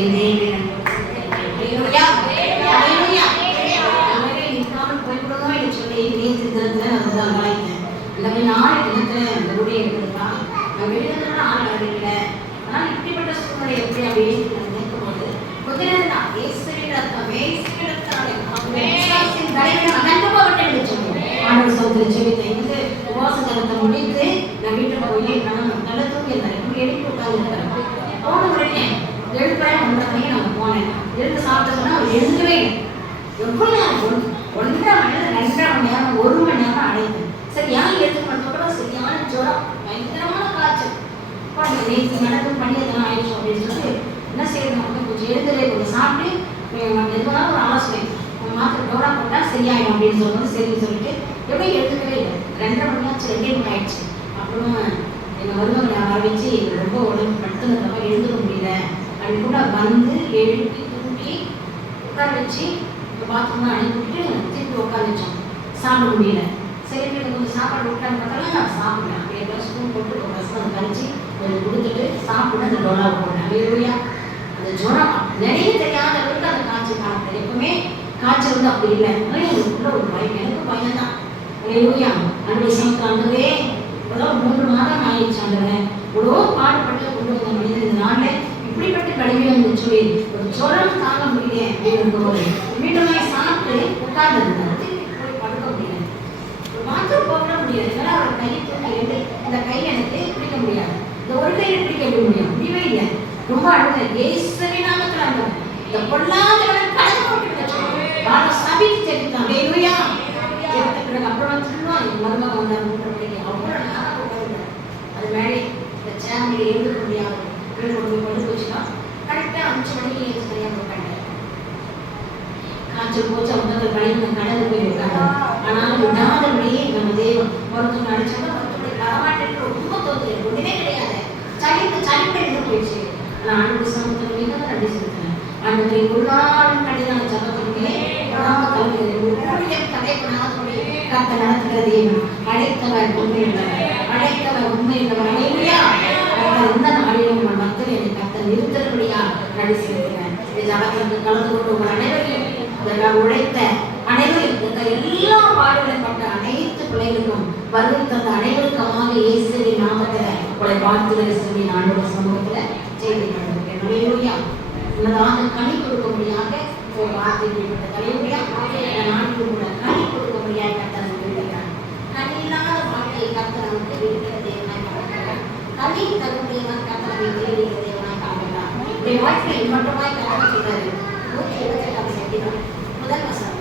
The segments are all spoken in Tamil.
என் தேவன் நிற்காமல் போய்விடுவோம் என்று சொல்லி நேற்று தினத்தில் நான் வந்து அங்காய்த்தேன். இந்த மாதிரி நாளை தினத்தில் அந்த உடைய எடுக்கிறதா நான் வெளியில ஆள் அறிவிக்கல. ஆனால் இப்படிப்பட்ட சூழ்நிலை எப்படி அப்படின்னு நான் நினைக்கும்போது கொஞ்ச நேரம் தான் இயேசுவின் ரத்தம் இயேசுவின் ஆண்டவர் சோதனை ஜெபித்தேன். வந்து உபவாச காலத்தை முடித்து நான் வீட்டில் போய் நான் நல்லா தூங்கியிருந்தேன். எழுப்பி உட்காந்துருக்கிறேன். போன உடனே எழுப்புறேன் 1:30 மணிக்கு நான் போனேன். எழுந்து சாப்பிட்ட சொன்னா அவர் எழுந்துவே இல்லை. எவ்வளோ நேரம் 1.5 மணி நேரம் 2.5 மணி நேரம் 1 மணி நேரம் அடைந்தேன். சரி யாரும் எடுத்துக்கணும் சரியான ஜுரம் பயங்கரமான காய்ச்சல். நேற்று நடக்கும் பண்ணி அதெல்லாம் ஆயிடுச்சு அப்படின்னு சொல்லிட்டு என்ன செய்யணும் கொஞ்சம் எழுதுறே கொஞ்சம் சாப்பிட்டு எதுவாக ஒரு ஆலோசனை மாத்திரை டோரா போட்டால் சரியாயிடும் அப்படின்னு சொல்லும்போது சரின்னு சொல்லிட்டு எப்படி எடுத்துக்கவே இல்லை. 2.5 மணி ஆச்சு 2 மணி ஆயிடுச்சு. அப்புறம் எங்கள் மருமகளை வர வச்சு ரொம்ப உடம்பு படுத்துனதுக்காக எழுதுக்க முடியல அப்படின்னு கூட வந்து எழுப்பி தூக்கி உட்கார வச்சு பாத்ரூம்லாம் அனுப்பிவிட்டு திருப்பி உட்கார வச்சோம். சாப்பிட முடியல. சரி கொஞ்சம் சாப்பாடு உட்காந்து பார்த்தாலும் நான் சாப்பிட்றேன். அப்படியே ஸ்பூன் போட்டு ஒரு ரசம் கழிச்சு கொஞ்சம் கொடுத்துட்டு சாப்பிட்டு அந்த டோலாவை போட்டேன். அப்படியா அந்த ஜுரம் நிறைய தெரியாத அளவுக்கு அந்த காய்ச்சல் காலத்தில் எப்பவுமே காய்ச்சல் வந்து அப்படி இல்லை. அதுக்குள்ள ஒரு பயம் எனக்கு பயம் தான். இல்லையா அன்றைய சமயத்தாண்டவே இப்போதான் 3 மாதம் ஆயிடுச்சு. ஆண்டவன் இவ்வளோ பாடுபட்டு கொண்டு வந்த மனிதன் இந்த நாளில் இப்படிப்பட்ட கழிவுகள் வந்து சொல்லி ஒரு ஜுரம் தாங்க முடியல அப்படின்னு போது வீட்டுமே சாப்பிட்டு உட்கார்ந்து போய் படுக்க முடியல. ஒரு மாத்திரம் போக முடியாது. இதெல்லாம் அவர் கை தூக்கி எடுத்து இந்த கை எனக்கு பிடிக்க முடியாது. இந்த ஒரு கையை பிடிக்க முடியும் முடியவே இல்லை. ரொம்ப அழுத இயேசுவின் நாமத்தில் ஆண்டவர் இந்த பொல்லாதவன் கலந்து போட்டு சபித்து தெரிவித்தான். இல்லையா பிறகு அப்புறம் சொல்லுவான் என் மருமகன் வந்தார் 3 மணிக்கு அவ்வளோ நேரம் உட்கார்ந்தார். அது மேலே இந்த சேனல் எழுந்துக்க முடியாது கொண்டு போய் படுக்க வச்சுதான் கரெக்டாக 5 மணிக்கு எழுந்து சரியாக உட்காண்டார். காய்ச்சல் போச்சு அவங்க கழிவு கடந்து போய் உட்காந்து ஆனாலும் விடாதபடியே நம்ம தெய்வம் மருத்துவம் அடிச்சாலும் மருத்துவமனை வரமாட்டேன்னு ரொம்ப தோற்று ஒன்றுமே கிடையாது. சளிப்பு எழுந்து போயிடுச்சு. ஆனால் ஆண்டு சமூகத்தில் மிகவும் நன்றி செலுத்தினேன். ஆண்டு உள்ளாலும் கடிதான ஜபத்திலே கத்த நடத்துகிறது அழைத்தவர் உண்மை அழைத்தவர் உண்மை எந்த நாளிலும் மக்கள் என்னை கத்த நிறுத்தபடியா நடி செலுத்தினர். ஜபத்திற்கு கலந்து கொண்டு உங்கள் அனைவரையும் உழைத்த அனைவரும் எல்லா பாடுகளையும் பட்ட அனைத்து பிள்ளைகளுக்கும் வருகை தந்த அனைவருக்குமாக இயேசுவின் நாமத்தில் உங்களை வாழ்த்துதலை சொல்லி நான் ஒரு சமூகத்தில் செய்தி கொண்டிருக்கிறேன். உன்னதாக கனி கொடுக்கும்படியாக ஒரு வார்த்தைப்பட்ட தலைமுறையாக நான்கு கூட கனி கொடுக்கும்படியாக கத்தனை விரும்புகிறார். கனி இல்லாத வாழ்க்கையை கத்தனவுக்கு விரும்புகிற தேவனாய் பார்க்கிறார். கனி தகுதியவன் கத்தனை தேடுகிற தேவனாய் பார்க்கிறார். இந்த வாழ்க்கையை மட்டுமாய் கத்தனை சொல்றாரு. 128 சங்கீதம் முதல் வசனம்.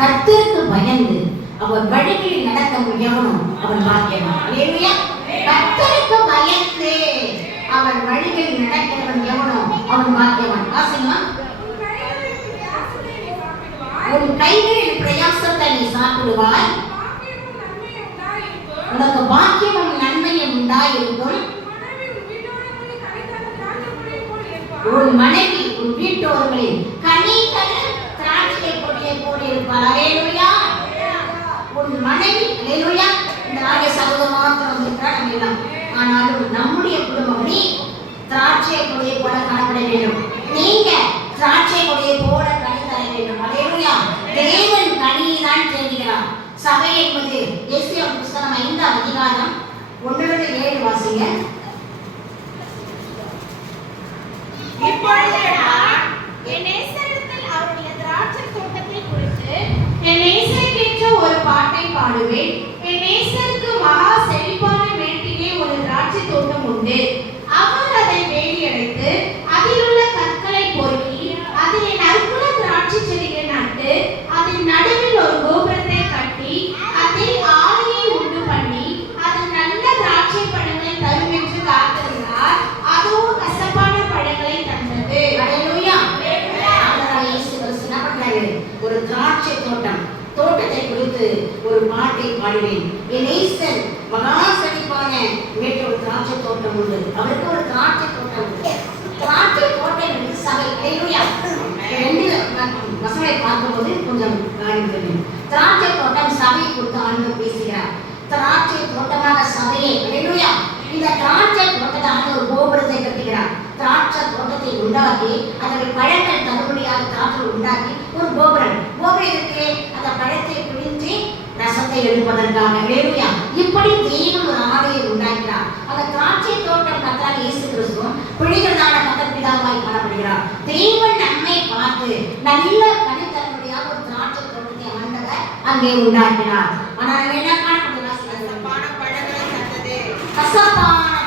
கர்த்தருக்கு பயந்து அவர் வழிகளில் நடக்க எவனும் அவன் பாக்கியவான். அல்லேலூயா. கர்த்தருக்கு பயந்து அவன் வழிகளில் நடக்கிறவன் எவனோ அவன் பாக்கியவான். வாசிமா. உன் கைகளில் பிரயாசத்தை நீ சாப்பிடுவாய். உனக்கு பாக்கியமும் நன்மையும் உண்டாயிருக்கும். உன் மனைவி உன் வீட்டோர்களில் கனி தரும் திராட்சை கொடியை போல இருப்பார். அல்லேலூயா. உன் மனைவி அல்லேலூயா. இந்த ஆகிய சகோதர மாத்திரம் இருக்கிறார் நம்ம எல்லாம். ஆனாலும் நம்முடைய குடும்பம் நீ திராட்சை கொடியை போல காணப்பட வேண்டும். நீங்க திராட்சை கொடியை போல கனி தர வேண்டும். அல்லேலூயா. தேவன் கனியை தான் தேடுகிறார். சபை என்பது எஸ்ஐயா புத்தகம் 5ஆம் அதிகாரம் 1-7 வாசிங்க. இப்பொழுது என் நேசரிடத்தில் அவருடைய திராட்சை தோட்டத்தை குறித்து என் நேசருக்கேற்ற ஒரு பாட்டை பாடுவேன். என் நேசருக்கு மகா செழிப்பான மேட்டிலே ஒரு திராட்சை தோட்டம் உண்டு. அவர் அதை வேலியடைத்து அதில் உள்ள கற்களை பொறுக்கி அதிலே நற்குல திராட்சை செடிகள் நட்டு அதன் நடுவில் ஒரு கோபுரத்தை கட்டி அதில் ஆலையை உண்டு பண்ணி அதில் நல்ல திராட்சை பழங்களை தரும் என்று காத்திருந்தார். அதுவும் கசப்பான பழங்களை தந்தது. அல்லேலூயா. ஒரு திராட்சை தோட்டத்தை குறித்து ஒரு பாட்டை பாடுவேன். என் நேசன் மகா செழிப்பான மேட்டு ஒரு திராட்சை தோட்டம் உண்டு. அவருக்கு ஒரு திராட்சை தோட்டம் உண்டு. திராட்சை தோட்டம் என்று சபை. அல்லேலூயா. 2 வசனங்களை பார்க்கும்போது கொஞ்சம் காரியம் தெரியும். திராட்சை தோட்டம் சபையை குறித்து ஆண்டவர் பேசுகிறார். திராட்சை தோட்டமாக சபையை. அல்லேலூயா. இந்த திராட்சை உருவாக்கி அதனுடைய பழங்கள் தகுதியாக திராட்சை உண்டாக்கி ஒரு கோபுரத்துக்கு அந்த பழத்தை பிழிஞ்சு ரசத்தை எடுப்பதற்காக. ஹல்லேலூயா. இப்படி தேவன் ஒரு ஆலையை உண்டாக்கிறார். அந்த திராட்சை தோட்டம் கர்த்தராகிய இயேசு கிறிஸ்துவும் பிழைகிறதான கர்த்தர் பிதாவாய் காணப்படுகிறார். தேவன் நம்மை பார்த்து நல்ல கனி தரும்படியாக ஒரு திராட்சை தோட்டத்தை ஆண்டவர் அங்கே உண்டாக்கினார். ஆனால் என்ன காணப்படுகிறது? கசப்பான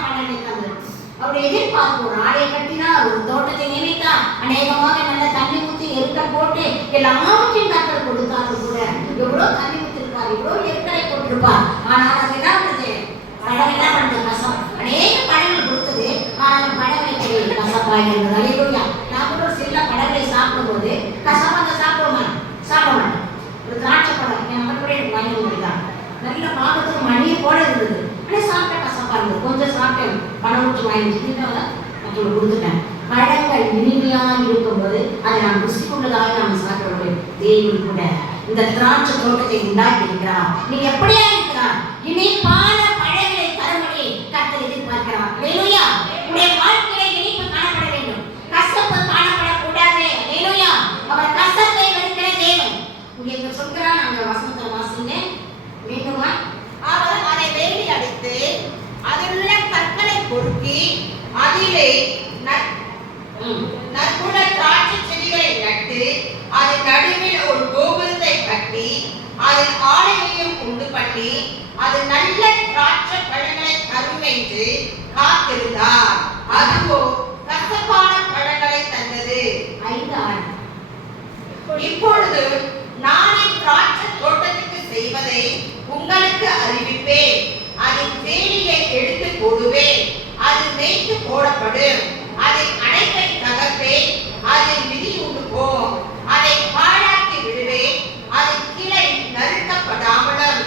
பழங்களை தந்தது. அவருடைய எதிர்பார்ப்பு ஒரு ஆலையை கட்டினார், ஒரு தோட்டத்தை நியமித்தார், அநேகமாக நல்ல தண்ணி ஊற்றி எருக்கள் போட்டு எல்லாவற்றையும் கர்த்தர் கொடுத்தாலும் கூட எவ்வளவு தண்ணி ஊற்றிருப்பார், எவ்வளவு எருக்களை போட்டிருப்பார். ஆனால் அது என்ன பண்ணுது? பழம் என்ன பண்ணுது? கசம். அநேக பழங்கள் கொடுத்தது, ஆனால் பழங்களை கசப்பாக இருந்தது. ஹல்லேலூயா. நான் கூட ஒரு சில பழங்களை சாப்பிடும்போது கசப்பாக சாப்பிட மாட்டேன். ஒரு திராட்சை பழம் என் மக்கள் கூட எனக்கு வாங்கி கொடுத்தாங்க. நல்ல பார்க்கறதுக்கு மணியை போல இருந்தது, ஆனால் சாப்பிட்டா கசப்பா இருந்தது. கொஞ்சம் சாப்பிட்டேன், பணம் ஊற்றி வாங்கி மற்றவங்க கொடுத்துட்டேன். பழங்கள் இனிமையாக இருக்கும்போது அதை நாம் ருசி கொண்டதாக நாம் சாப்பிட முடியும். தேவன் கூட இந்த திராட்சை தோட்டத்தை உண்டாக்கி இருக்கிறார். நீ எப்படியா இருக்கிறார்? இனிப்பான பழங்களை தரும்படி கர்த்தர் எதிர்பார்க்கிறார். ஹல்லேலூயா. உன்னுடைய வாழ்க்கையில இனிப்பு காணப்பட வேண்டும், கசப்பு காணப்படக்கூடாது. ஹல்லேலூயா. அவர் கசப்பை வெறுக்கிற தேவன். உங்களுக்கு சொல்கிறான் அந்த வசனத்தை வாசிங்க வேண்டுமா? அவர் அதை வேலி அடித்து அதிலுள்ள கற்களை பொறுக்கி அதிலே நற்குல திராட்சை செடிகளை நட்டு அதன் நடுவில் ஒரு கோபுரத்தை கட்டி அதில் ஆலையையும் உண்டு பண்ணி அது நல்ல திராட்சை பழங்களை தரும் என்று காத்திருந்தார். அதுவோ கசப்பான பழங்களை தந்தது. 5 ஆண்டு. இப்பொழுது நானே திராட்சை தோட்டத்துக்கு செய்வதை உங்களுக்கு அறிவிப்பேன். அதில் வேலியை எடுத்து போடுவேன், அது மேய்த்து போடப்படும். அதில் அடைப்பை தகர்ப்பேன், அதில் மிதி உண்டு போம். அதை பாழாக்கி விடுவேன், அதில் கிளை நறுக்கப்படாமலும்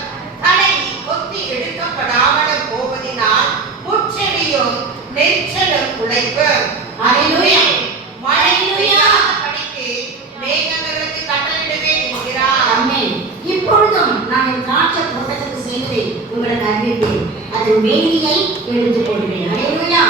தலை கொத்தி எடுக்கப்படாமலும் போவதினால் முச்செடியும் நெரிச்சலும் உழைக்கும். ஹல்லேலூயா. மழையா படிக்கு மேகங்களுக்கு கட்டளிடுவேன் என்கிறார். ஆமென். இப்பொழுதும் நான் என் திராட்சை தோட்டத்துக்கு செய்வதை உங்களுக்கு அறிவிப்பேன், அதன் வேலியை எடுத்து போடுவேன். ஹல்லேலூயா.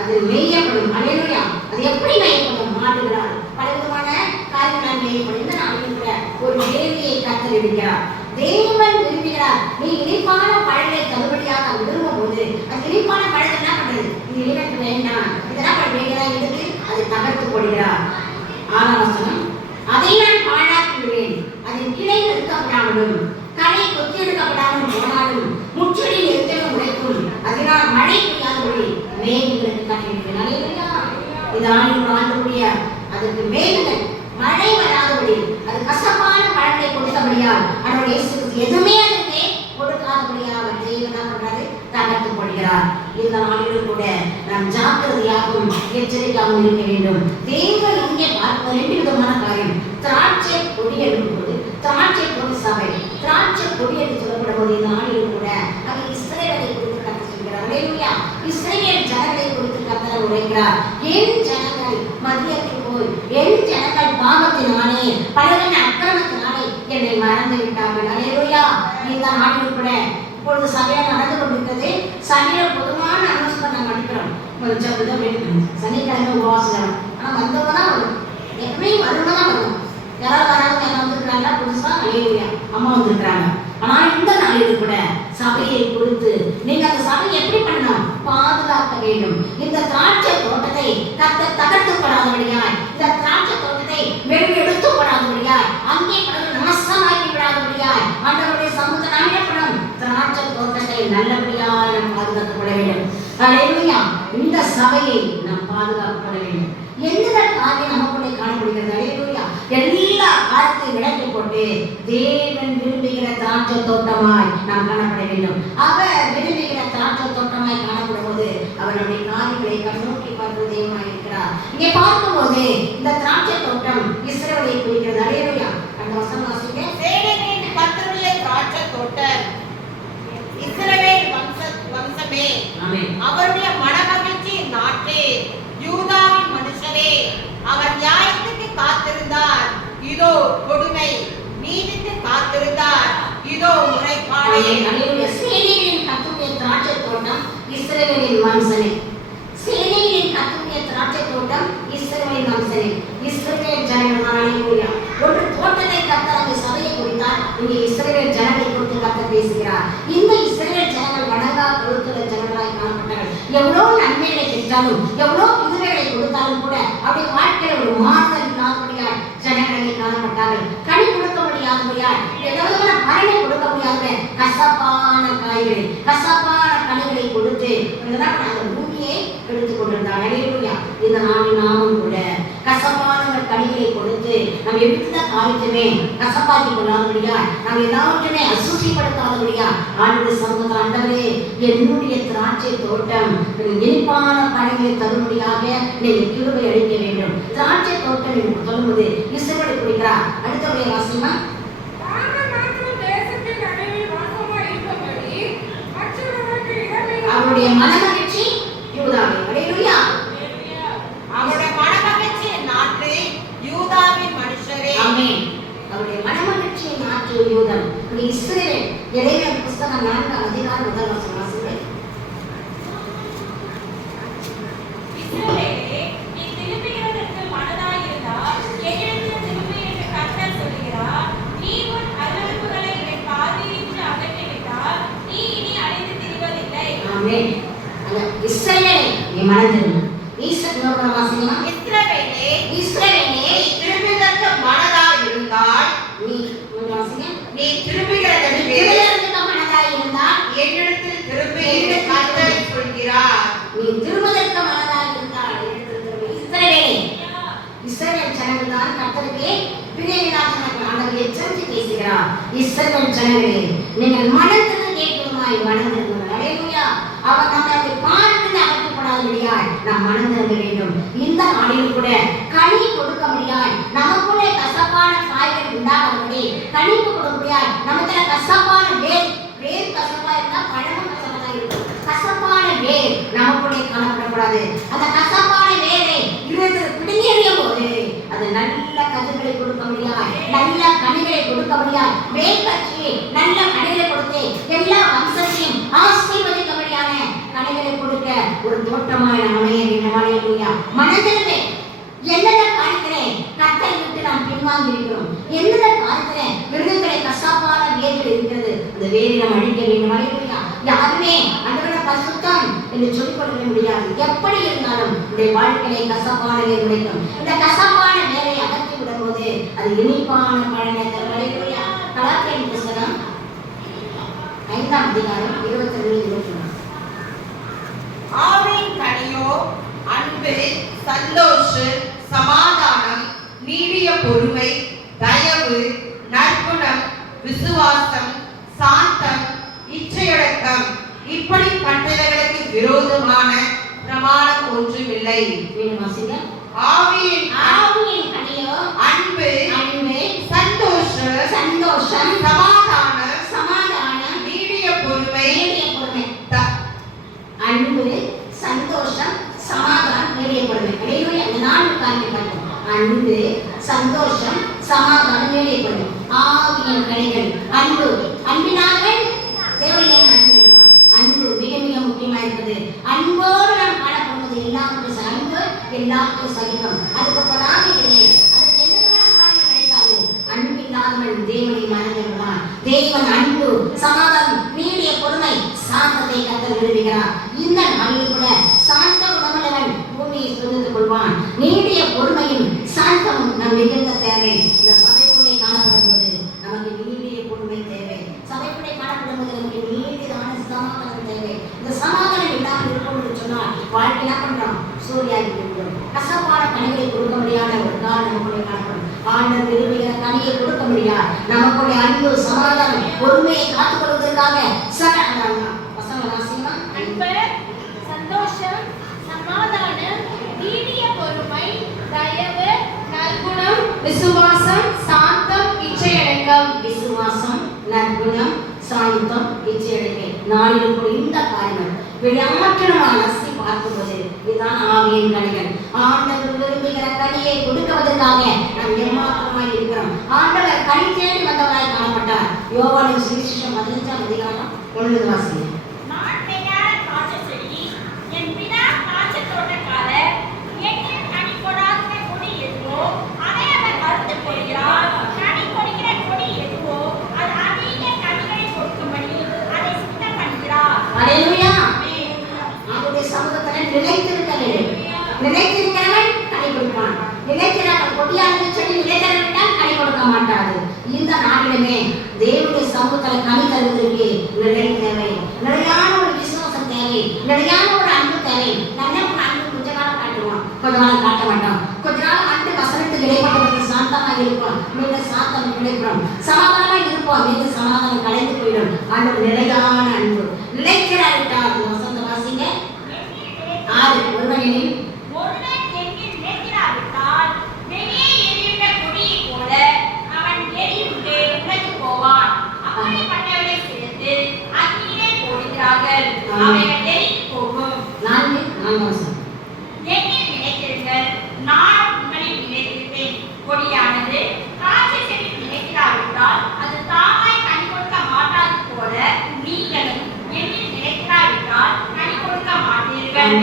அது மேயப்படும். ஹல்லேலூயா. அது எப்படி மேயப்படும்? மாடுகளால் பலவிதமான காரியங்களால் மேயப்படும். இந்த நாளில் கூட ஒரு வேலியை கர்த்தர் இருக்கிறார். தேவன் விரும்புகிறார். நீ இனிப்பான பழங்களை தரும்படியாக விரும்பும் போது அது இனிப்பான பழத்தை என்ன பண்றது? இது இனிமைக்கு வேண்டாம், இதெல்லாம் வேண்டியதான் எடுத்து அதை தகர்த்து போடுகிறார். 6ஆம் வசனம். அதை நான் பாழாக்கி விடுவேன், அதன் கிளை எடுக்கப்படாமலும் களை கொத்தி எடுக்கப்படாமலும் போனாலும் முச்செடி நெரிச்சலும் உழைக்கும். அதனால் மழை பெய்யாதபடி மேகங்களுக்கு கட்டிவிடுவேன். ஹல்லேலூயா. இது ஆண்டுடைய அதற்கு மேகங்கள் மழை வராதபடி அது கசப்பான பழத்தை கொடுத்தபடியால் அவருடைய எதுவுமே அதற்கு கொடுக்காதபடியாக அவர் தேவன் என்ன பண்றாரு? தகர்த்து போடுகிறார். இந்த நாளிலும் கூட நாம் ஜாக்கிரதையாகவும் எச்சரிக்கையாகவும் இருக்க வேண்டும். தேவன் இங்கே பார்ப்பது 2 விதமான காரியம். திராட்சை கொடி எடுக்கும்போது திராட்சை கொடி சபை, திராட்சை கொடி என்று சொல்லப்படும் போது இந்த நாளிலும் கூட அது இஸ்ரவேலை குறித்து கர்த்தர் சொல்கிறார். ஹல்லேலூயா. இஸ்ரவேல் ஜனங்களை குறித்து கர்த்தர் உரைக்கிறார். என் ஜனங்கள் மதியற்று போய் என் ஜனங்கள் பாவத்தினாலே பலவித அக்கிரமத்தினாலே என்னை மறந்து விட்டார்கள். ஹல்லேலூயா. இந்த நாளிலும் கூட இப்பொழுது சபையில் நடந்து கொண்டிருக்கிறது. சபையில் பொதுவான அனௌன்ஸ்மெண்ட் நாங்கள் அனுப்புகிறோம். ஒரு ஜபத்தை வேணும், சனிக்கிழமை உபவாசம். ஆனால் வந்தவங்க தான் வரும், எப்பயும் வருவங்க தான் வரும். யாராவது வராங்க வந்துருக்கிறாங்களா புதுசாக? ஹல்லேலூயா. அம்மா வந்திருக்கிறாங்க. ஆனால் இந்த நாளில் கூட சபையை குறித்து நீங்க அந்த சபையை எப்படி பண்ணணும்? பாதுகாக்க வேண்டும். இந்த திராட்சை தோட்டத்தை கர்த்தர் தகர்த்துப்படாதபடியாய், இந்த திராட்சை தோட்டத்தை வெறும் எடுத்துப்படாதபடியாய், அங்கே நாசமாக்கி விடாதபடியாய் ஆண்டவருடைய சமூகத்தை நாம் என்ன பண்ணணும்? திராட்சை தோட்டத்தை நல்லபடியாக நாம் பாதுகாக்கப்பட வேண்டும். ஹல்லேலூயா. இந்த சபையை நாம் பாதுகாக்கப்பட வேண்டும். எந்த காரியம் நமக்குள்ளே காணப்படுகிறது? ஹல்லேலூயா. எல்லா காரியத்தையும் விளக்கி போட்டு தேவன் விரும்புகிற திராட்சை தோட்டமாய் நாம் காணப்பட வேண்டும். அவர் விரும்புகிற திராட்சை தோட்டமாய் காணப்படும் போது அவருடைய காரியங்களை கண்ணோக்கி பார்த்து தேவனாய் இருக்கிறார். இங்கே பார்க்கும்போது இந்த திராட்சை தோட்டம் இஸ்ரவேலை குறிக்கிறது. ஹல்லேலூயா. அந்த வசனம் வாசிங்க. சேனையின் கர்த்தருடைய திராட்சை தோட்டம் இஸ்ரவேல் வம்சமே. ஆமென். அவருடைய மனமகிழ்ச்சியின் நாட்டே, யூதாவின் மனுஷரே. அவர் நியாயத்துக்கு காத்திருந்தார், இதோ கொடுமை, நீதிக்கு காத்திருந்தார், இதோ முறைப்பாடு. ஹல்லேலூயா. சேனையின் கர்த்தருடைய திராட்சை தோட்டம் இஸ்ரவேலின் வம்சமே. சேனையின் கர்த்தருடைய திராட்சை தோட்டம் இஸ்ரவேல் இங்கே இஸ்ரவேல் ஜனங்களை குறித்து கர்த்தர் பேசுகிறார். இந்த இஸ்ரவேல் ஜனங்கள் வணங்கா பொருட்கள ஜனங்களாய் காணப்பட்டார்கள். எவ்வளவு நன்மைகளை பெற்றாலும் எவ்வளவு புதுமைகளை கொடுத்தாலும் கூட அவருடைய வாழ்க்கையில ஒரு மாறுதல் இல்லாதபடியால் ஜனங்களை காணப்பட்டார்கள். கனி கொடுக்க முடியாதபடியால் ஏதாவது பலனை கொடுக்க முடியாத கசப்பான காய்களை கசப்பான கனிகளை கொடுத்து அந்த பூமியை எடுத்துக் கொண்டிருந்தார். இந்த நாளில் நாமும் கூட கசப்பான கனிகளை கொடுத்து நம்ம எடுத்த காரியத்துமே கசப்பாக்கி கொள்ளாதபடியா நம்ம எல்லாவற்றுமே அசுசிப்படுத்தாதபடியா ஆண்டு சமூக ஆண்டவரே என்னுடைய திராட்சை தோட்டம் இனிப்பான பழங்களை தரும்படியாக நீங்கள் கிருபை அளிக்க வேண்டும். திராட்சை தோட்டம் என்று சொல்லும்போது இஸ்ரவேலை குறிக்கிறார். அடுத்தபடிய வாசிமா அவருடைய மனமகிழ்ச்சி யூதாவே. அல்லேலூயா. அவருடைய மனமகிழ்ச்சி நாட்டு யூதாவின் மனுஷரே. ஆமென். அவருடைய மனமகிழ்ச்சி நாட்டு யூதம். இஸ்ரவேல் எரேமியா புத்தகம் 4ஆம் அதிகாரம் 1 வசனம் வாசிக்கிறேன். இஸ்ரவேலே, நீ திரும்புகிறதற்கு மனதாயிருந்தால் என்னிடத்தில் திரும்பு என்று கர்த்தர் சொல்கிறார். நீ உன் அருவருப்புகளை என் பார்வையின்றி அகற்றிவிட்டால் நீ இனி அழிந்து திரிவதில்லை. ஆமென். அந்த இஸ்ரவேலே நீ மனதிரும்பு. ஈசனோட வாசிக்கலாம். இஸ்ரவேலே, இஸ்ரவேலே நீ திரும்புகிறதற்கு மனதாயிருந்தால் நீ வாசிங்க. நீ திரும்புகிறதற்கு மனதாயிருந்தால் என்னிடத்தில் திரும்பு என்று கர்த்தர் சொல்கிறார். நீ திரும்பதற்கு மனதாயிருந்தால் இஸ்ரவேலே இஸ்ரவேல் ஜனங்கள் தான் கர்த்தருக்கு பிரியமில்லாதவர்கள் ஆண்டவர் எச்சரித்து பேசுகிறார். இஸ்ரவேல் ஜனங்களே நீங்கள் மனதிற்கு கேட்குமாய் மனதிருங்கள். அல்லேலூயா. அவர் நம்மை பார்த்து அகற்றப்படாதபடியாய் நாம் மனதிருக்க வேண்டும். இந்த நாளில் கூட கனி கொடுக்க முடியாய் நமக்குள்ளே கசப்பான காய்கள் உண்டாகாதபடி கனிப்பு கொடுக்க முடியாய் நமக்கு கசப்பான வேர் கசப்பா இருந்தா பழமும் கசப்பா இருக்கும். கசப்பான வேர் நமக்குள்ளே காணப்படக்கூடாது. அந்த கசப்பான வேரை இருதயத்தில் பிடுங்கி எறியும் போது அது நல்ல கதிர்களை கொடுக்க முடியாது, நல்ல கனிகளை கொடுக்க முடியாது. வேர் கட்சி நல்ல கனிகளை கொடுத்து எல்லா வம்சத்தையும் ஆசீர்வதிக்க முடியாத கனிகளை கொடுக்க ஒரு தோட்டமாய் அமைய வேண்டும். அல்லேலூயா. மனதிலே என்னென்ன காரியத்திலே கர்த்தரை விட்டு நாம் பின்வாங்கி இருக்கிறோம், என்னென்ன காரியத்திலே விருதுகளை கசாப்பான வேர்கள் இருக்கிறது, அந்த வேரை நாம் அழிக்க வேண்டும். அல்லேலூயா. யாருமே ஆண்டவரே பரிசுத்தம் என்று சொல்லிக் கொள்ள முடியாது. எப்படி இருந்தாலும் உடைய வாழ்க்கையை கசப்பான வேர் உடைக்கும். இந்த கசப்பான வேரை அகற்றி விடும்போது அது இனிப்பான பழங்களை தரும். அல்லேலூயா. கலாத்தியர் புத்தகம் 5ஆம் அதிகாரம் 22-23. ஆவின் கனியோ அன்பு, சந்தோஷம், சமாதானம், நீடிய பொறுமை, தயவு, நற்குணம், விசுவாசம், சாந்தம், இச்சையடக்கம். இப்படிப்பட்டவர்களுக்கு விரோதமான பிரமாணம் ஒன்றுமில்லை. ஆவியின் கனியோ அன்பு, சந்தோஷம், சமாதானம், நீடிய பொறுமை, அன்பு, சந்தோஷம், சமாதானம், நீடிய பொறுமை. அல்லேலூயா. இந்த 4 காரியங்கள். அன்பு, சந்தோஷம், சமாதானம், நீடிய பொறுமை. ஆவியின் கனிகள். அன்பு. அன்பினாலே தேவனுடைய அன்பு மிக மிக முக்கியமாக இருக்குது. அன்போடு நாம் காணப்படுவது எல்லாருக்கும் அன்பு எல்லாருக்கும் சகிக்கும். அதுக்கு பொறாமை இல்லை. அதுக்கு எந்த காரியம் கிடைக்காது. அன்பு இல்லாதவன் தேவனை மறந்துவிடுவான். தேவன் அன்பு, சமாதானம், நீடிய பொறுமை, சாந்தத்தை கர்த்தர் விரும்புகிறார். இந்த நாளில் கூட சாந்த குணமுள்ளவன் பூமியை சுதந்திரத்துக் கொள்வான். நீடிய பொறுமையும் சாந்தமும் நம் மிகுந்த தேவை. இந்த சபைக்குள்ளே காணப்படும் போது நமக்கு நீடிய பொறுமை தேவை. சபைக்குள்ளே காணப்படும் போது நமக்கு நீடிதான சமாதானம் தேவை. இந்த சமாதானம் இல்லாமல் இருக்கும் என்று சொன்னால் வாழ்க்கை என்ன பண்றோம்? சூரியாகி விடுகிறோம். கசப்பான கனிகளை கொடுக்க முடியாத ஒரு காலம் நமக்குள்ளே காணப்படும். ஆண்டவர் விரும்புகிற கனியை கொடுக்க முடியாது. நமக்குள்ளே அன்பு, சமாதானம், பொறுமையை காத்துக் கொள்வதற்காக அன்பு, சந்தோஷம், சமாதானம், நீடிய பொறுமை, தயவு, நற்குணம், விசுவாசம், சாந்தம், இச்சையடக்கம். விசுவாசம், நற்குணம், சாந்தம், இச்சையடக்கம். நாளில் கூட இந்த காரியங்கள் விளையாட்டுடன் அலசி பார்க்கும்போது இதுதான் ஆவியின் கனிகள். ஆண்டவர் விரும்புகிற கனியை கொடுக்குவதற்காக நாம் ஏமாற்றமாய் இருக்கிறோம். ஆண்டவர் கனி தேடி வந்தவராய் காணப்பட்டார். யோவானின் சுவிசேஷம் 15ஆம் அதிகாரம் 1 வாசிங்க. அதை அவர் அறுத்து போடுகிறார். கனி கொடுக்கிற கொடி எதுவோ அது வசனத்தில் நிலைத்திருக்க வேண்டும். நிலைத்திருக்கிறவன் கனி கொடுப்பான். நிலைத்திருக்க கொடியானது செடி நிலைத்திருந்தால் கனி கொடுக்க மாட்டாது. இந்த நாளிலுமே தேவனுடைய சமூகத்தில் கனி தருவதற்கு நிலை தேவை. நிலையான ஒரு விசுவாசம் தேவை. நிலையான ஒரு அன்பு தேவை. நல்ல ஒரு அன்பு கொஞ்ச நாள் காட்டுவோம், கொஞ்ச நாள் காட்ட மாட்டோம். கொஞ்ச நாள் அன்பு வசனத்துக்கு இடைப்பட்டவர்கள் சாந்தமாக இருப்போம், மீண்டும் சாந்தம் கிடைப்போம். சமாதானமாக இருப்போம், மீண்டும் சமாதானம் கலைந்து போயிடும். ஆண்டவர் நிலையான அன்பு நிலைக்கிறாவிட்டால் வசந்த வாசிங்க 6 ஒருவன் என்னில் நிலைத்திராவிட்டால் வெளியே எரியுண்ட கொடியைப் போல அவன் எரியுண்டே உலகு போவான். அப்படிப்பட்டவரை சேர்த்து அக்கினியிலே போடுகிறார்கள், அவைகள் எரிந்து போகும். 4 வசனம். என்னில் நிலைத்திருங்கள், நான் உங்களில் நிலைத்திருப்பேன். கொடியானது திராட்சை செடியில் நிலைத்திராவிட்டால் அது தாமாய் கனி கொடுக்க மாட்டாது போல நீங்களும் என்னில் நிலைத்திராவிட்டால் கனி கொடுக்க மாட்டீர்கள்.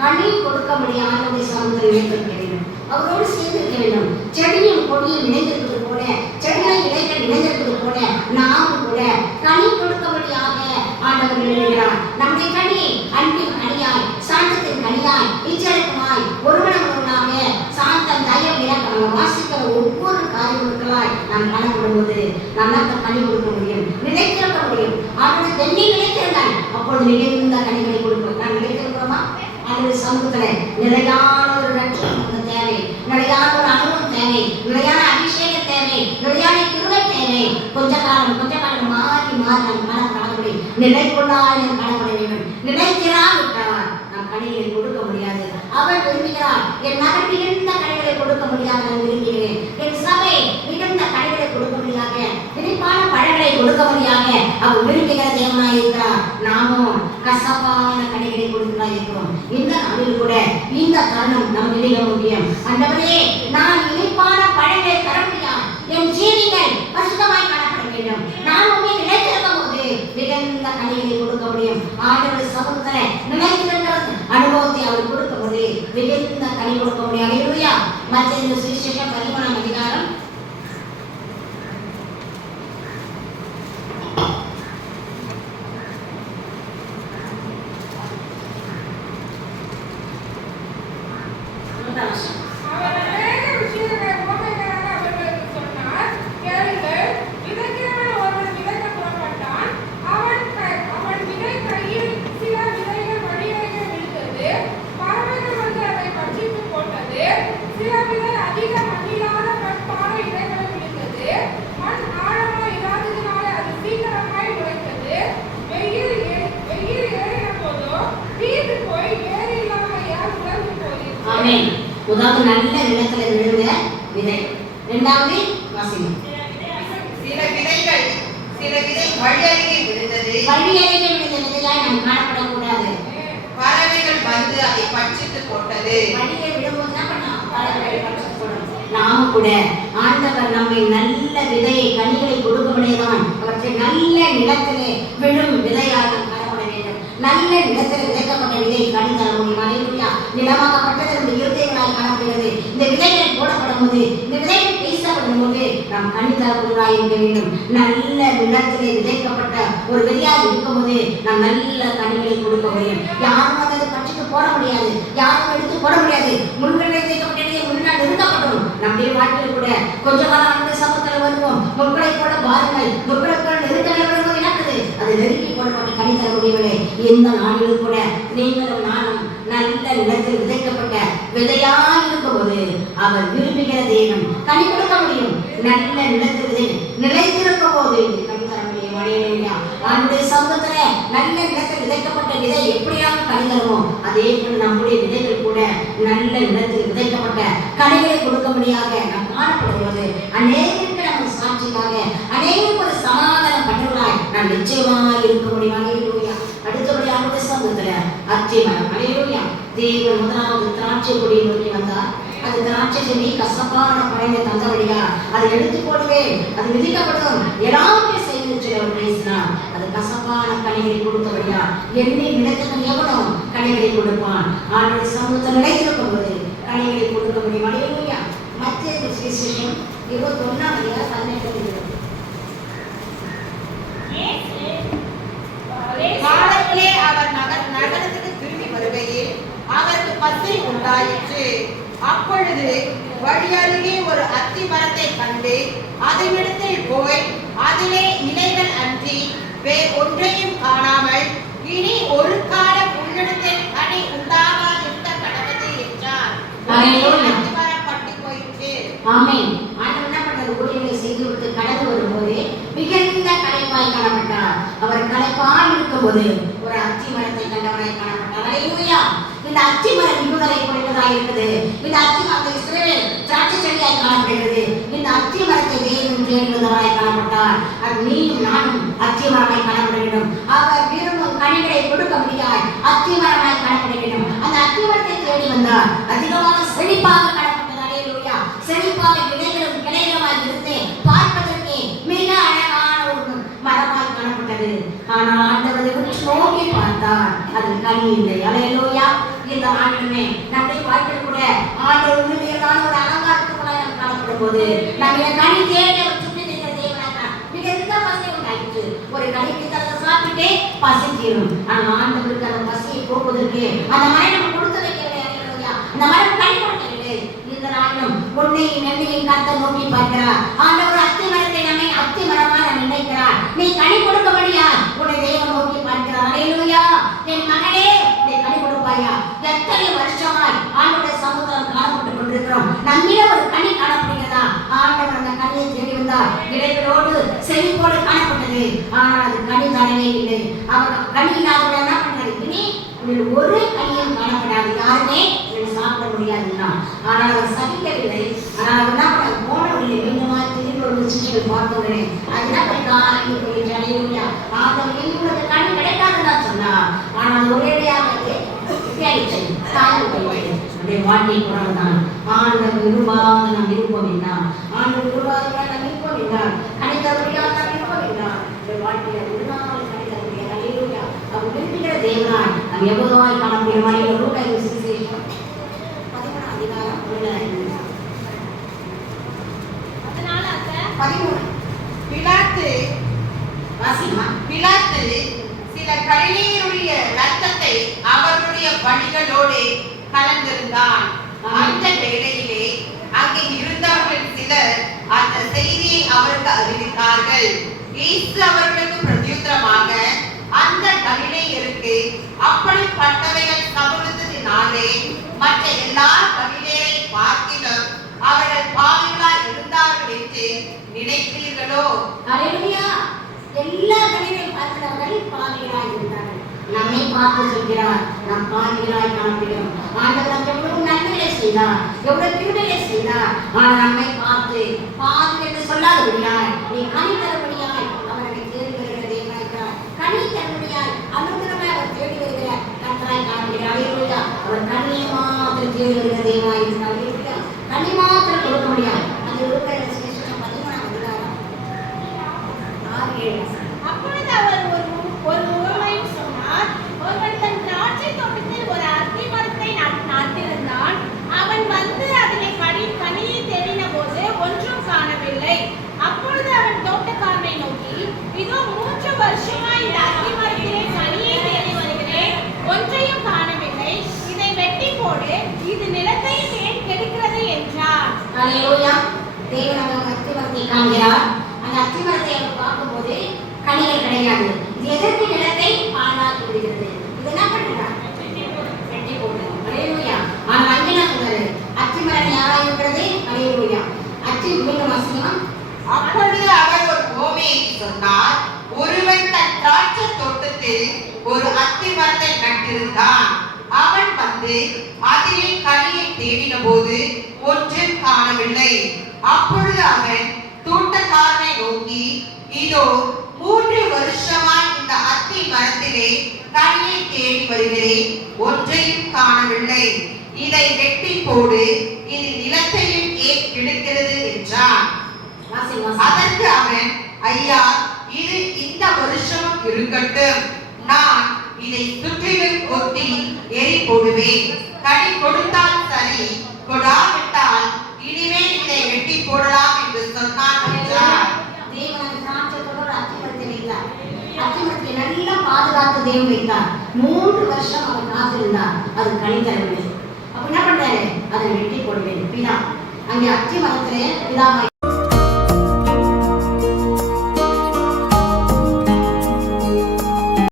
கனி கொடுக்க முடியாத சமூகத்தில் இணைந்திருக்க வேண்டும். அவரோடு சேர்ந்திருக்க வேண்டும். செடியும் கொடியும் இணைந்திருப்பது போல, செடிகளை இலைகள் இணைந்திருப்பது போல நாம் கூட கனி கொடுக்க முடியாத ஆண்டவர் விரும்புகிறார். நம்முடைய கனி அன்பின் கனியாய், சாந்தத்தின் கனியாய், இச்சைக்குமாய், ஒருவனாக சாந்தம், தயம், இலக்கம் வாசிக்கிற ஒவ்வொரு காரியங்களுக்களாய் நாம் காணப்படும்போது நாம் கனி கொடுக்க முடியும், நிலைத்திருக்க முடியும். அவருடைய தென்னை நிலைத்திருந்தால் அப்பொழுது நிகழ்ந்த கனிகளை கொடுப்போம். நான் நிலைத்திருக்கிறோமா? அவருடைய சமூகத்தில் நிலையான ஒரு ரட்சணம் தேவை, நிலையான ஒரு அனுபவம் தேவை, நிலையான அபிஷேகம் தேவை, நிலையான கிருபை தேவை. கொஞ்ச காலம் மாறி நாம் காணப்படக்கூடிய நிலை கொண்டால் காணப்பட வேண்டும். நிலைத்திராவிட்டால் நாம் கனிகளை கொடுக்க முடியாது. அவர் விரும்புகிறார், என் மகன் மிகுந்த கனிகளை கொடுக்க முடியாது. நான் விரும்புகிறேன். என் சபை மிகுந்த கனிகளை கொடுக்க முடியாத, இனிப்பான பழங்களை கொடுக்க முடியாத அவர் விரும்புகிற தேவனாய் இருக்கிறார். நாமும் கசப்பான கனிகளை கொடுக்கிறதா இருக்கிறோம். இந்த நாளில் கூட இந்த தருணம் நம் நிலைய முக்கியம். ஆண்டவரே, நான் இனிப்பான பழங்களை தர முடியாது. என் ஜீவிகள் பரிசுத்தமாய் காணப்பட வேண்டும். நான் உண்மை நிலைத்திருக்கும் போது மிகுந்த கனிகளை கொடுக்க முடியும். ஆண்டவர் சமூகத்தில் நிலைத்திருக்கிற அனுபவத்தை அவர் கொடுக்க முடியும். மிகுந்த கனி கொடுக்க முடியும். அல்லேலூயா. மத்தேயு சுவிசேஷம் 13ஆம் அதிகாரம் 3ஆம் வசனம். முதலாவது நல்ல நிலத்துல விழுந்த விதை. இரண்டாவது வாசிங்க. சில விதை வழி அருகே விழுந்தது. வழி அருகே விழுந்த விதையாய் நாம் காணப்படக்கூடாது. பறவைகள் வந்து அதை பட்சித்து போட்டது. வழியை விடும்போது என்ன பண்ணோம்? பறவைகள் பட்சித்து போடும். நாம் கூட ஆண்டவர் நம்மை நல்ல விதையை கனிகளை கொடுக்கவிடையதான் அவற்றை நல்ல நிலத்திலே விழும் விதையாக காணப்பட வேண்டும். நல்ல நிலத்தில் விதைக்கப்பட்ட விதை கனி தர முடியும். அல்லேலூயா. நிலமாக்கப்பட்டது நம்முடைய இருதயங்களால் காணப்படுகிறது. இந்த விதைகள் போடப்படும் போது, இந்த விதைகள் பேசப்படும் போது நாம் கனி தரக்கூடியவராய் இருக்க வேண்டும். நல்ல நிலத்திலே விதைக்கப்பட்ட ஒரு விதையாக இருக்கும் போது நாம் நல்ல கனிகளை கொடுக்க முடியும். யாரும் அதை பட்சித்து போட முடியாது, யாரும் எடுத்து போட முடியாது. முன்களை விதைக்கப்பட்டதே முன்னால் நிறுத்தப்படும். நம்முடைய வாழ்க்கையில் கூட கொஞ்ச காலம் நம்முடைய சமூகத்தில் வருவோம். முற்களை போல பாருங்கள், முற்களை போல நெருக்கங்கள் வரும்போது நடக்குது. அது நெருக்கி போடப்பட்ட கனி தரக்கூடியவர்களே, இந்த நாளிலும் கூட நீங்களும் நானும் நல்ல நிலத்தில் விதைக்கப்பட்ட விதையாக இருக்கும்போது அவர் விரும்புகிற தேவன் கனி கொடுக்க முடியும். நல்ல நிலத்தில் நிலைத்திருக்கும் போது கனி தர முடியும். நம்முடைய சமூகத்துல நல்ல நிலத்தில் விதைக்கப்பட்ட விதை எப்படியாக கனி தருமோ அதே போல நம்முடைய விதைகள் கூட நல்ல நிலத்தில் விதைக்கப்பட்ட கனிகளை கொடுக்க முடியாத நாம் காணப்படுவது அநேகருக்கு நமக்கு சாட்சியாக, அநேகருக்கு ஒரு சமாதானம் பண்ணுவதாய் நாம் நிச்சயமாக இருக்க முடியும். அல்லேலூயா. அடுத்தபடி அவருடைய சமூகத்துல அச்சயமரம். அல்லேலூயா. தேவன் முதலாவது திராட்சை கொடியை நோக்கி வந்தார். அது திராட்சை செடி கசப்பான பழங்களை தந்தபடியா அதை எடுத்து போடுவேன், அது விதிக்கப்படும், எல்லாமே செய்து அவர் பேசினார். அது கசப்பான கனிகளை கொடுத்தபடியா என்னை நினைத்தவன் எவனோ கனிகளை கொடுப்பான். ஆண்டவருடைய சமூகத்தை நிலைத்திருக்கும் போது கனிகளை கொடுக்க முடியும். அல்லேலூயா. மத்தேயு சுவிசேஷம் 21ஆம் அதிகாரம் 18 காலத்திலே அவர் நகரத்துக்கு திரும்பி வருகையில் உண்டாயிற்று. அப்பொழுது வழி அருகே ஒரு அத்தி மரத்தை கண்டு அதனிடத்தில் போய் அதிலே இலைகள் அன்றி வேறு ஒன்றையும் காணாமல், இனி ஒரு காலம் உன்னிடத்தில் கனி உண்டாகாதிருக்க கடவுளே என்றார். அத்தி மரம் பட்டு போயிற்று. ஆமென். ஆண்டவர் என்ன பண்றாரு? ஊழியர்களை செய்து விட்டு கடந்து வரும்போது மிகுந்த களைப்பாய் காணப்பட்டார். அவர் களைப்பாய் இருக்கும்போது ஒரு அத்தி மரத்தை கண்டவராய் காணப்பட்டார். அல்லேலூயா. இந்த அத்தி மரம் மிகுதலை குறைந்ததாக இருக்குது. இந்த அத்தி மரத்தை இஸ்ரவேல் திராட்சை செடியாய் காணப்படுகிறது. இந்த அத்தி மரத்தை தேவன் தேடுவதாய் காணப்பட்டார். அது நீயும் நானும் அத்தி மரமாய் காணப்பட வேண்டும். அவர் விரும்பும் கனிகளை கொடுக்க முடியாது. அத்தி மரமாய் காணப்பட வேண்டும். அந்த அத்தி மரத்தை தேடி வந்தார். அதிகமாக செழிப்பாக காணப்பட்டது. அல்லேலூயா. செழிப்பாக விதைகளும் கிளைகளுமாய் இருந்து பார்ப்பதற்கு மிக அழகான ஒரு மரமாய் காணப்பட்டது. ஆனால் ஆண்டவரை நோக்கி பார்த்தார், அது கனி இல்லை. அல்லேலூயா. இந்த ஆண்டவனே நம்முடைய வாழ்க்கையில் கூட ஆண்டவர் உண்மையிலான ஒரு அலங்காரத்துக்குள்ளாய் நாம் காணப்படும் போது நம்முடைய கனி தேடி அவர் சுற்றி இருக்கிற தேவனாக மிகுந்த பசி உண்டாயிற்று. ஒரு கனிக்கு தலை சாப்பிட்டே பசி தீரும். ஆனால் ஆண்டவருக்கு அந்த பசியை போக்குவதற்கு அந்த மரம் நம்ம கொடுத்து வைக்கவில்லை. அல்லேலூயா. அந்த மரம் கனி கொடுக்கவில்லை. இந்த நாளும் பொன்னையும் நன்மையும் கர்த்தர் நோக்கி பார்க்கிறார். ஆண்டவர் அத்தி மரத்தை நம்மை அத்தி மரமா நம்ம நினைக்கிறார். நீ கனி கொடுக்க முடியா? உன்னை தேவன் நோக்கி பார்க்கிறார். அல்லேலூயா. என் மகனே, நீ கனி கொடுப்பாயா? எத்தனை வருஷமாய் ஆண்டவருடைய சமூகம் காணப்பட்டுக் கொண்டிருக்கிறோம். நம்மிட ஒரு கனி காணப்படுகிறதா? ஆண்டவர் அந்த கனியை தேடி வந்தார். இடைகளோடு செழிப்போடு காணப்பட்டது. ஆனால் அது கனி தரவே இல்லை. அவர் கனி இல்லாதவர்கள் என்ன பண்றாரு? இனி ஒரு கனியும் காணப்படாது. யாருமே சாப்பிட முடியாதுன்னா. ஆனால் அவர் சகிக்கவில்லை. ஆனால் அவர் என்ன பண்ண போனவில்லை. மீண்டுமா திரும்பி ஒரு சிஷ்யர்கள் பார்த்தவுடனே அது என்ன பண்ணி அடையுங்க. ஆண்டவர் உங்களுக்கு கனி கிடைக்காதுதான் சொன்னார். ஆனால் ஒரேடியாக வாழ்க்கை குரல்தான். ஆண்டவர் விரும்பாத நாம் விருப்பம் என்றார். ஆண்டவர் விரும்பாத நாம் விருப்பம் என்றார். கணிதவர்களால் நாம் விருப்பம் என்றார். வாழ்க்கையில ஒரு நாள் கணிதவர்கள் அல்லேலூயா. அவர் விரும்புகிற தேவனாய் நாம் எவ்வளவாய் காணக்கூடிய வழியில் லூக்கா சுவிசேஷம் 11 அதிகாரம் 13. பிலாத்து சில கலிலேயருடைய இரத்தத்தை அவர்களுடைய பலிகளோடு கலந்திருந்தான். அந்த வேளையிலே அங்கே இருந்தவர்கள் சிலர் அந்த செய்தியை அவருக்கு அறிவித்தார்கள். இயேசு அவர்களுக்கு பிரதியுத்தரமாக, அந்த கலிலேயருக்கு அப்படிப்பட்டவைகள் சம்பவித்ததினாலே மற்ற எல்லா கலிலேயரை பார்க்கிலும் அவர்கள் பாவிகளாய் இருந்தார்கள் என்று நினைக்கிறீர்களோ? அல்லேலூயா. எல்லா கலிலேயரையும் பார்க்கிறவர்கள் பாவிகளாய் இருந்தார்கள். நம்மை பார்த்து சொல்கிறார், நாம் பாவிகளாய் காணப்படுகிறோம். ஆண்டவர் நமக்கு எவ்வளவு நன்மைகளை செய்தார், எவ்வளவு கிருபைகளை செய்தார். ஆனால் நம்மை பார்த்து பாவி என்று சொல்லாதபடியாய், நீ கனி தரும்படியாய் அவரை தேடி வருகிற தேவனாய், கனி தரும்படியாய் அனுகிரகமாய் அவர் தேடி வருகிற கர்த்தராய் காணப்படுகிறார். அல்லேலூயா. அவர் கனியை மாத்திரம் தேடி வருகிற தேவனாய் இருக்கிறார். அல்லேலூயா. கனி மாத்திரம் கொடுக்க முடியாது. அது லூக்கா சுவிசேஷம் 13 அதிகாரம் 6-7. அப்பொழுது அவர் ஒரு உவமையை சொன்னார். ஒருவன் தன் திராட்சை தோட்டத்தில் ஒரு அத்தி மரத்தை நட்டிருந்தான். அவன் வந்து அதிலே கனியை தேடின போது ஒன்றும் காணவில்லை. அப்பொழுது அவன் தோட்டக்காரனை நோக்கி, இதோ 3 வருஷமாய் இந்த அத்தி மரத்திலே கனியை தேடி வருகிறேன், ஒன்றையும் காணவில்லை. இதை வெட்டி போடு, இது நிலத்தை ஏன் கெடுக்கிறது என்றார். அல்லேலூயா. தேவன் அந்த அத்தி மரத்தை காண்கிறார். அந்த அத்தி மரத்தை அவர் பார்க்கும்போது கனிகள் கிடையாது. இது எதற்கு நிலத்தை பாழாக்கி விடுகிறது. இது என்ன பண்ணுறார்? வெட்டி போடுறது. அல்லேலூயா. ஆனால் அங்கே என்ன சொல்றாரு? அத்தி மரம் யாராக இருக்கிறது? அல்லேலூயா. அத்தி மீண்டும் வசனம். அப்பொழுது அவர் ஒரு உவமையை சொன்னார். ஒருவன் தன் திராட்சை தோட்டத்தில் ஒரு அத்தி மரத்தை நட்டிருந்தான். அவன் வந்து அதிலே கனியை தேடின போது ஒன்றும் காணவில்லை. அப்பொழுது அவன் தோட்டக்காரனை நோக்கி, இதோ 3 வருஷமாய் இந்த அத்தி மரத்திலே கனியை தேடி வருகிறேன், ஒன்றையும் காணவில்லை. இதை வெட்டி போடு, இது நிலத்தையும் ஏன் கெடுக்கிறது என்றான். அதற்கு அவன், ஐயா, இது இந்த வருஷமும் இருக்கட்டும், நான் இதை சுற்றிலும் கொத்தி எரி போடுவேன். கனி கொடுத்தால் சரி, கொடாவிட்டால் இனிமேல் இதை வெட்டி போடலாம் என்று சொன்னான் என்றார். தேவன் திராட்சைத்தோடு அத்திமரத்தை வைத்தார். அத்திமரத்தை நல்லா பாதுகாத்து தேவன் வைத்தார். 3 வருஷம் அவர் காத்திருந்தார். அது கனி தரவில்லை. அப்ப என்ன பண்றாரு? அதை வெட்டி போடுவேன் பிதா. அங்கே அத்தி மரத்திலே பிதாவாய்